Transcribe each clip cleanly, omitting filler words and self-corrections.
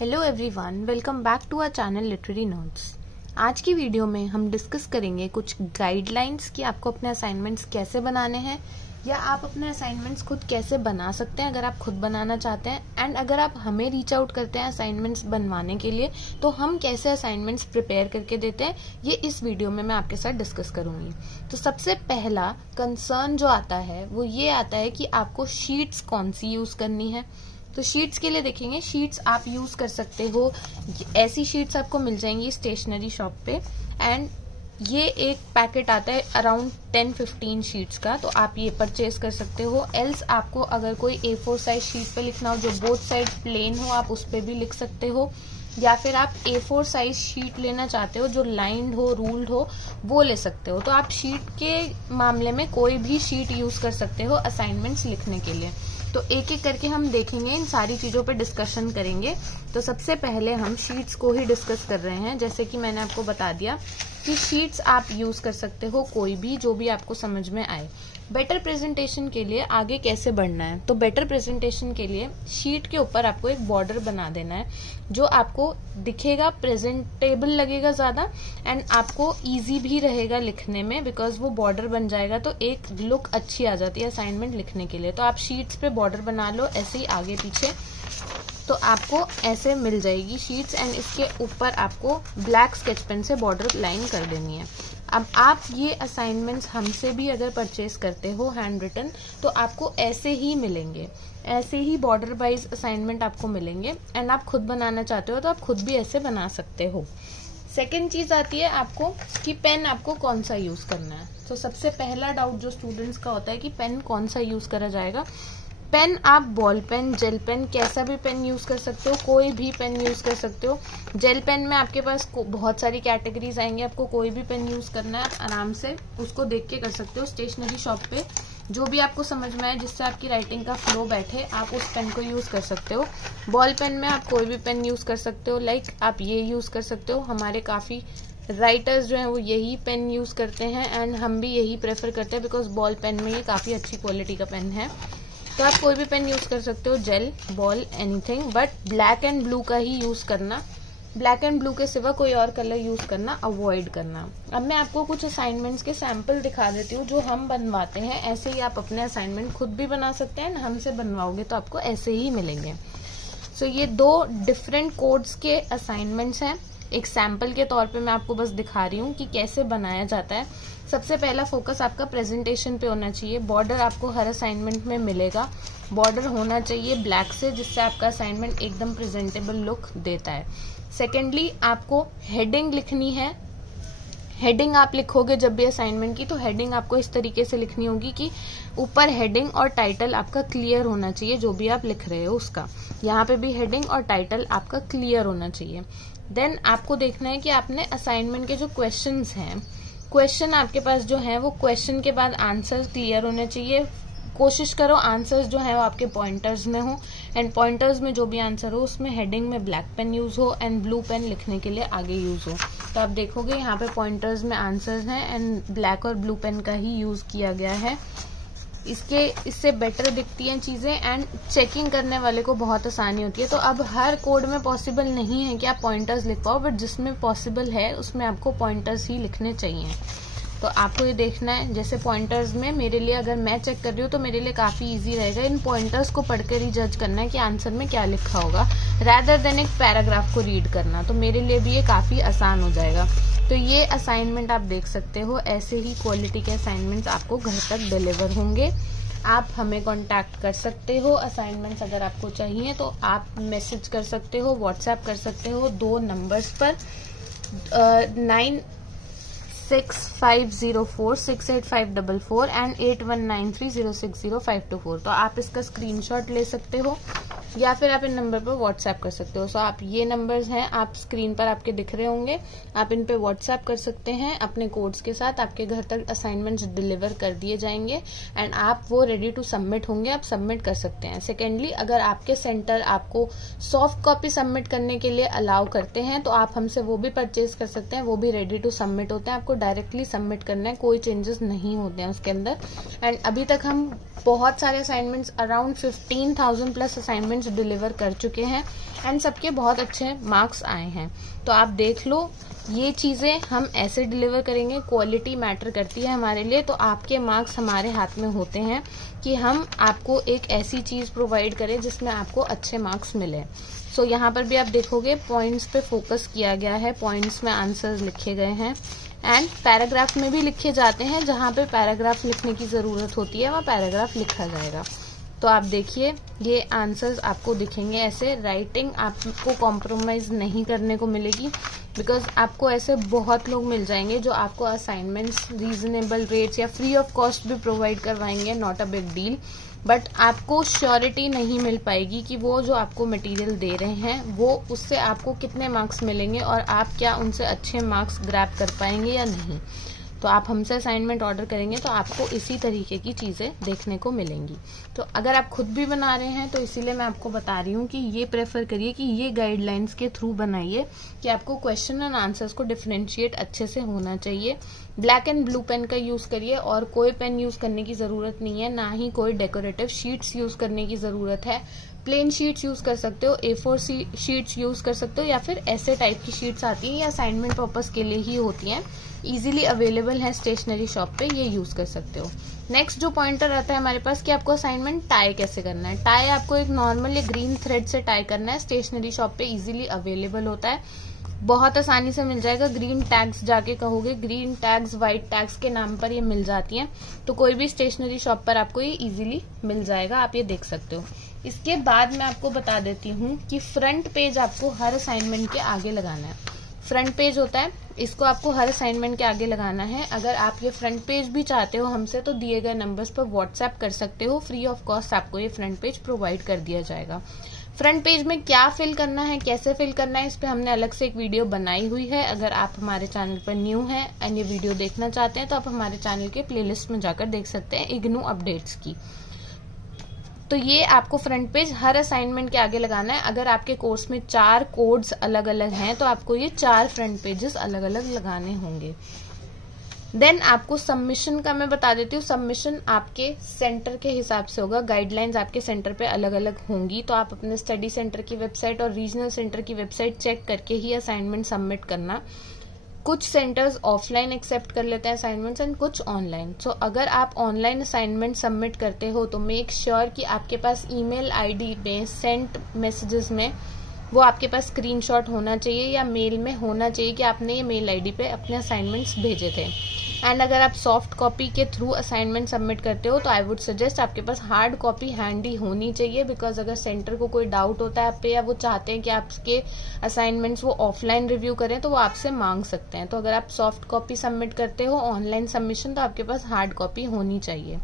Hello everyone, welcome back to our channel literary notes. आज की video में हम डिस्कस करेंगे कुछ गाइडलाइंस कि आपको अपने असाइनमेंट्स कैसे बनाने हैं या आप अपने असाइनमेंट्स खुद कैसे बना सकते हैं अगर आप खुद बनाना चाहते हैं। एंड अगर आप हमें रीच आउट करते हैं असाइनमेंट्स बनवाने के लिए तो हम कैसे असाइनमेंट्स प्रिपेयर करके देते हैं, ये इस वीडियो में मैं आपके साथ डिस्कस करूंगी। तो सबसे पहला कंसर्न जो आता है वो ये आता है कि आपको शीट्स कौन सी यूज करनी है। तो शीट्स के लिए देखेंगे, शीट्स आप यूज कर सकते हो, ऐसी शीट्स आपको मिल जाएंगी स्टेशनरी शॉप पे। एंड ये एक पैकेट आता है अराउंड 10-15 शीट्स का, तो आप ये परचेज कर सकते हो। एल्स आपको अगर कोई A4 साइज शीट पे लिखना हो जो बोथ साइड प्लेन हो, आप उस पे भी लिख सकते हो, या फिर आप A4 साइज शीट लेना चाहते हो जो लाइंड हो, रूल्ड हो, वो ले सकते हो। तो आप शीट के मामले में कोई भी शीट यूज कर सकते हो असाइनमेंट्स लिखने के लिए। तो एक एक करके हम देखेंगे, इन सारी चीजों पे डिस्कशन करेंगे। तो सबसे पहले हम शीट्स को ही डिस्कस कर रहे हैं। जैसे कि मैंने आपको बता दिया कि शीट्स आप यूज कर सकते हो कोई भी, जो भी आपको समझ में आए। बेटर प्रेजेंटेशन के लिए आगे कैसे बढ़ना है, तो बेटर प्रेजेंटेशन के लिए शीट के ऊपर आपको एक बॉर्डर बना देना है जो आपको दिखेगा, प्रेजेंटेबल लगेगा ज्यादा, एंड आपको इजी भी रहेगा लिखने में, बिकॉज वो बॉर्डर बन जाएगा तो एक लुक अच्छी आ जाती है असाइनमेंट लिखने के लिए। तो आप शीट्स पे बॉर्डर बना लो ऐसे ही आगे पीछे, तो आपको ऐसे मिल जाएगी शीट्स। एंड इसके ऊपर आपको ब्लैक स्केच पेन से बॉर्डर लाइन कर देनी है। अब आप ये असाइनमेंट्स हमसे भी अगर परचेज करते हो हैंड रिटन, तो आपको ऐसे ही मिलेंगे, ऐसे ही बॉर्डर वाइज असाइनमेंट आपको मिलेंगे। एंड आप खुद बनाना चाहते हो तो आप खुद भी ऐसे बना सकते हो। सेकेंड चीज आती है आपको कि पेन आपको कौन सा यूज करना है। तो सबसे पहला डाउट जो स्टूडेंट्स का होता है कि पेन कौन सा यूज करा जाएगा। पेन आप बॉल पेन, जेल पेन, कैसा भी पेन यूज कर सकते हो, कोई भी पेन यूज कर सकते हो। जेल पेन में आपके पास बहुत सारी कैटेगरीज आएंगे, आपको कोई भी पेन यूज करना है आराम से उसको देख के कर सकते हो। स्टेशनरी शॉप पे जो भी आपको समझ में आए, जिससे आपकी राइटिंग का फ्लो बैठे, आप उस पेन को यूज कर सकते हो। बॉल पेन में आप कोई भी पेन यूज कर सकते हो, लाइक आप ये यूज कर सकते हो। हमारे काफी राइटर्स जो है वो यही पेन यूज करते हैं एंड हम भी यही प्रेफर करते हैं, बिकॉज बॉल पेन में ये काफी अच्छी क्वालिटी का पेन है। तो आप कोई भी पेन यूज कर सकते हो, gel, ball, anything, but black and blue का ही यूज करना। ब्लैक एंड ब्लू के सिवा कोई और कलर यूज करना अवॉइड करना। अब मैं आपको कुछ असाइनमेंट्स के सैंपल दिखा देती हूँ जो हम बनवाते हैं। ऐसे ही आप अपने असाइनमेंट खुद भी बना सकते हैं, हमसे बनवाओगे तो आपको ऐसे ही मिलेंगे। सो ये दो डिफरेंट कोड्स के असाइनमेंट्स हैं। एक सैंपल के तौर पे मैं आपको बस दिखा रही हूँ कि कैसे बनाया जाता है। सबसे पहला फोकस आपका प्रेजेंटेशन पे होना चाहिए। बॉर्डर आपको हर असाइनमेंट में मिलेगा, बॉर्डर होना चाहिए ब्लैक से, जिससे आपका असाइनमेंट एकदम प्रेजेंटेबल लुक देता है। सेकेंडली आपको हेडिंग लिखनी है। हेडिंग आप लिखोगे जब भी असाइनमेंट की, तो हेडिंग आपको इस तरीके से लिखनी होगी कि ऊपर हेडिंग और टाइटल आपका क्लियर होना चाहिए, जो भी आप लिख रहे हो उसका। यहाँ पे भी हेडिंग और टाइटल आपका क्लियर होना चाहिए। देन आपको देखना है कि आपने असाइनमेंट के जो क्वेश्चंस हैं, क्वेश्चन आपके पास जो है वो क्वेश्चन के बाद आंसर क्लियर होने चाहिए। कोशिश करो आंसर्स जो है वो आपके पॉइंटर्स में हो, एंड पॉइंटर्स में जो भी आंसर हो उसमें हेडिंग में ब्लैक पेन यूज हो एंड ब्लू पेन लिखने के लिए आगे यूज हो। तो आप देखोगे यहाँ पे पॉइंटर्स में आंसर्स हैं एंड ब्लैक और ब्लू पेन का ही यूज किया गया है। इससे बेटर दिखती हैं चीजें एंड चेकिंग करने वाले को बहुत आसानी होती है। तो अब हर कोड में पॉसिबल नहीं है कि आप पॉइंटर्स लिख पाओ, बट जिसमें पॉसिबल है उसमें आपको पॉइंटर्स ही लिखने चाहिए। तो आपको ये देखना है, जैसे पॉइंटर्स में मेरे लिए अगर मैं चेक कर रही हूँ तो मेरे लिए काफी इजी रहेगा इन पॉइंटर्स को पढ़कर ही जज करना है कि आंसर में क्या लिखा होगा, रैदर देन एक पैराग्राफ को रीड करना। तो मेरे लिए भी ये काफी आसान हो जाएगा। तो ये असाइनमेंट आप देख सकते हो, ऐसे ही क्वालिटी के असाइनमेंट्स आपको घर तक डिलीवर होंगे। आप हमें कांटेक्ट कर सकते हो, असाइनमेंट्स अगर आपको चाहिए तो आप मैसेज कर सकते हो, व्हाट्सएप कर सकते हो 2 नंबर्स पर 9650468544 एंड 8193060524। तो आप इसका स्क्रीनशॉट ले सकते हो या फिर आप इन नंबर पर व्हाट्सएप कर सकते हो। सो आप ये नंबर्स हैं, आप स्क्रीन पर आपके दिख रहे होंगे, आप इन पे व्हाट्सएप कर सकते हैं अपने कोड्स के साथ। आपके घर तक असाइनमेंट्स डिलीवर कर दिए जाएंगे एंड आप वो रेडी टू सबमिट होंगे, आप सबमिट कर सकते हैं। सेकेंडली, अगर आपके सेंटर आपको सॉफ्ट कॉपी सबमिट करने के लिए अलाउ करते हैं तो आप हमसे वो भी परचेज कर सकते हैं, वो भी रेडी टू सबमिट होते हैं। आपको डायरेक्टली सबमिट करना है, कोई चेंजेस नहीं होते हैं उसके अंदर। एंड अभी तक हम बहुत सारे assignments, around 15,000 plus assignment assignments deliver कर चुके हैं एंड सबके बहुत अच्छे मार्क्स आए हैं। तो आप देख लो, ये चीजें हम ऐसे डिलीवर करेंगे, क्वालिटी मैटर करती है हमारे लिए। तो आपके मार्क्स हमारे हाथ में होते हैं कि हम आपको एक ऐसी चीज प्रोवाइड करें जिसमें आपको अच्छे मार्क्स मिले। सो यहाँ पर भी आप देखोगे पॉइंट्स पे फोकस किया गया है, पॉइंट्स में आंसर्स लिखे गए हैं एंड पैराग्राफ में भी लिखे जाते हैं। जहाँ पे पैराग्राफ लिखने की जरूरत होती है वहाँ पैराग्राफ लिखा जाएगा। तो आप देखिए ये आंसर्स आपको दिखेंगे ऐसे। राइटिंग आपको कॉम्प्रोमाइज नहीं करने को मिलेगी, बिकॉज आपको ऐसे बहुत लोग मिल जाएंगे जो आपको असाइनमेंट्स रीजनेबल रेट्स या फ्री ऑफ कॉस्ट भी प्रोवाइड करवाएंगे, not a big deal. But आपको श्योरिटी नहीं मिल पाएगी कि वो जो आपको मटेरियल दे रहे हैं वो उससे आपको कितने मार्क्स मिलेंगे और आप क्या उनसे अच्छे मार्क्स ग्रैब कर पाएंगे या नहीं। तो आप हमसे असाइनमेंट ऑर्डर करेंगे तो आपको इसी तरीके की चीजें देखने को मिलेंगी। तो अगर आप खुद भी बना रहे हैं तो इसीलिए मैं आपको बता रही हूँ कि ये प्रेफर करिए कि ये गाइडलाइंस के थ्रू बनाइए कि आपको क्वेश्चन एंड आंसर्स को डिफरेंशिएट अच्छे से होना चाहिए। ब्लैक एंड ब्लू पेन का यूज करिए और कोई पेन यूज करने की जरूरत नहीं है, ना ही कोई डेकोरेटिव शीट्स यूज करने की जरूरत है। प्लेन शीट्स यूज कर सकते हो, A4 शीट्स यूज कर सकते हो, या फिर ऐसे टाइप की शीट्स आती हैं या असाइनमेंट पर्पस के लिए ही होती हैं, इजीली अवेलेबल है स्टेशनरी शॉप पे, ये यूज कर सकते हो। नेक्स्ट जो पॉइंटर आता है हमारे पास कि आपको असाइनमेंट टाई कैसे करना है। टाई आपको एक नॉर्मल या ग्रीन थ्रेड से टाई करना है, स्टेशनरी शॉप पे इजीली अवेलेबल होता है, बहुत आसानी से मिल जाएगा। ग्रीन टैग्स जाके कहोगे, ग्रीन टैग्स व्हाइट टैग्स के नाम पर ये मिल जाती हैं, तो कोई भी स्टेशनरी शॉप पर आपको ये इजीली मिल जाएगा, आप ये देख सकते हो। इसके बाद मैं आपको बता देती हूँ कि फ्रंट पेज आपको हर असाइनमेंट के आगे लगाना है। फ्रंट पेज होता है, इसको आपको हर असाइनमेंट के आगे लगाना है। अगर आप ये फ्रंट पेज भी चाहते हो हमसे तो दिए गए नंबर्स पर व्हाट्सएप कर सकते हो, फ्री ऑफ कॉस्ट आपको ये फ्रंट पेज प्रोवाइड कर दिया जाएगा। फ्रंट पेज में क्या फिल करना है, कैसे फिल करना है, इस पे हमने अलग से एक वीडियो बनाई हुई है। अगर आप हमारे चैनल पर न्यू हैं एंड ये वीडियो देखना चाहते हैं तो आप हमारे चैनल के प्लेलिस्ट में जाकर देख सकते हैं इग्नू अपडेट्स की। तो ये आपको फ्रंट पेज हर असाइनमेंट के आगे लगाना है। अगर आपके कोर्स में 4 कोड्स अलग अलग हैं तो आपको ये 4 फ्रंट पेजेस अलग अलग लगाने होंगे। देन आपको सबमिशन का मैं बता देती हूँ। सबमिशन आपके सेंटर के हिसाब से होगा, गाइडलाइंस आपके सेंटर पे अलग अलग होंगी, तो आप अपने स्टडी सेंटर की वेबसाइट और रीजनल सेंटर की वेबसाइट चेक करके ही असाइनमेंट सबमिट करना। कुछ सेंटर्स ऑफलाइन एक्सेप्ट कर लेते हैं असाइनमेंट्स एंड कुछ ऑनलाइन। सो अगर आप ऑनलाइन असाइनमेंट सबमिट करते हो तो मेक श्योर कि आपके पास ईमेल आईडी में सेंट मैसेजेस में वो आपके पास स्क्रीनशॉट होना चाहिए या मेल में होना चाहिए कि आपने ये मेल आईडी पे अपने असाइनमेंट्स भेजे थे। एंड अगर आप सॉफ्ट कॉपी के थ्रू असाइनमेंट सबमिट करते हो तो आई वुड सजेस्ट आपके पास हार्ड कॉपी हैंडी होनी चाहिए, बिकॉज अगर सेंटर को कोई डाउट होता है आप पे या वो चाहते हैं कि आपके असाइनमेंट्स वो ऑफलाइन रिव्यू करें तो वो आपसे मांग सकते हैं। तो अगर आप सॉफ्ट कॉपी सबमिट करते हो ऑनलाइन सबमिशन तो आपके पास हार्ड कॉपी होनी चाहिए।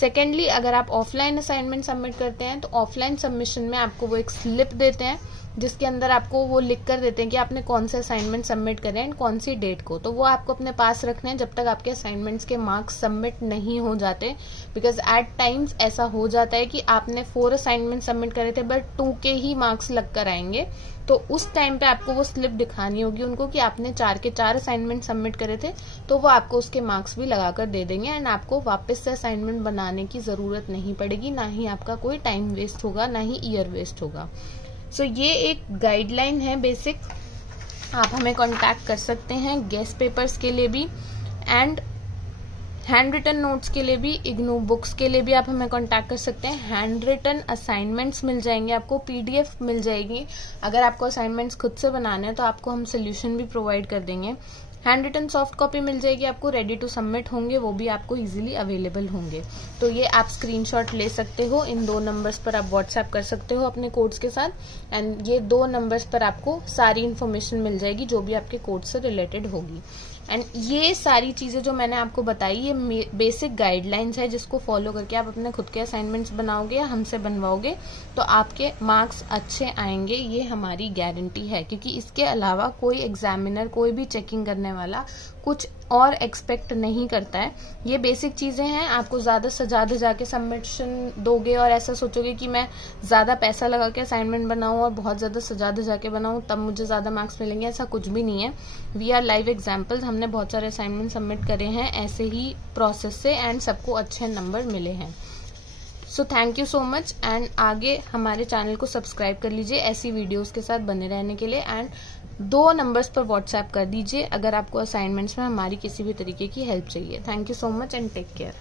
सेकेंडली, अगर आप ऑफलाइन असाइनमेंट सबमिट करते हैं तो ऑफलाइन सबमिशन में आपको वो एक स्लिप देते हैं जिसके अंदर आपको वो लिख कर देते हैं कि आपने कौन से असाइनमेंट सबमिट करे एंड कौन सी डेट को। तो वो आपको अपने पास रखने हैं जब तक आपके असाइनमेंट्स के मार्क्स सबमिट नहीं हो जाते, बिकॉज एट टाइम्स ऐसा हो जाता है कि आपने 4 असाइनमेंट सबमिट करे थे बट 2 के ही मार्क्स लग कर आएंगे। तो उस टाइम पे आपको वो स्लिप दिखानी होगी उनको कि आपने 4 के 4 असाइनमेंट सबमिट करे थे, तो वो आपको उसके मार्क्स भी लगाकर दे देंगे एंड आपको वापस से असाइनमेंट बनाने की जरूरत नहीं पड़ेगी, ना ही आपका कोई टाइम वेस्ट होगा, ना ही ईयर वेस्ट होगा। सो ये एक गाइडलाइन है बेसिक। आप हमें कांटेक्ट कर सकते हैं गेस्ट पेपर्स के लिए भी एंड हैंड रिटन नोट्स के लिए भी, इग्नू बुक्स के लिए भी आप हमें कांटेक्ट कर सकते हैं। हैंड रिटन असाइनमेंट्स मिल जाएंगे आपको, PDF मिल जाएगी। अगर आपको असाइनमेंट्स खुद से बनाने हैं तो आपको हम सोल्यूशन भी प्रोवाइड कर देंगे। हैंड रिटन सॉफ्ट कॉपी मिल जाएगी आपको, रेडी टू सबमिट होंगे, वो भी आपको इजीली अवेलेबल होंगे। तो ये आप स्क्रीनशॉट ले सकते हो, इन 2 नंबर्स पर आप व्हाट्सएप कर सकते हो अपने कोड्स के साथ एंड ये 2 नंबर्स पर आपको सारी इन्फॉर्मेशन मिल जाएगी जो भी आपके कोड से रिलेटेड होगी। एंड ये सारी चीजें जो मैंने आपको बताई ये बेसिक गाइडलाइंस है जिसको फॉलो करके आप अपने खुद के असाइनमेंट्स बनाओगे या हमसे बनवाओगे तो आपके मार्क्स अच्छे आएंगे, ये हमारी गारंटी है। क्योंकि इसके अलावा कोई एग्जामिनर, कोई भी चेकिंग करने वाला कुछ और एक्सपेक्ट नहीं करता है। ये बेसिक चीजें हैं। आपको ज्यादा से ज्यादा जाके सबमिशन दोगे और ऐसा सोचोगे कि मैं ज्यादा पैसा लगा के असाइनमेंट बनाऊं और बहुत ज्यादा से ज्यादा जाके बनाऊं तब मुझे ज्यादा मार्क्स मिलेंगे, ऐसा कुछ भी नहीं है। वी आर लाइव एग्जाम्पल्स, हमने बहुत सारे असाइनमेंट सबमिट करे हैं ऐसे ही प्रोसेस से एंड सबको अच्छे नंबर मिले हैं। So thank you so much, and आगे हमारे चैनल को सब्सक्राइब कर लीजिए ऐसी वीडियोस के साथ बने रहने के लिए, एंड 2 नंबर्स पर व्हाट्सएप कर दीजिए अगर आपको असाइनमेंट्स में हमारी किसी भी तरीके की हेल्प चाहिए। Thank you so much and take care.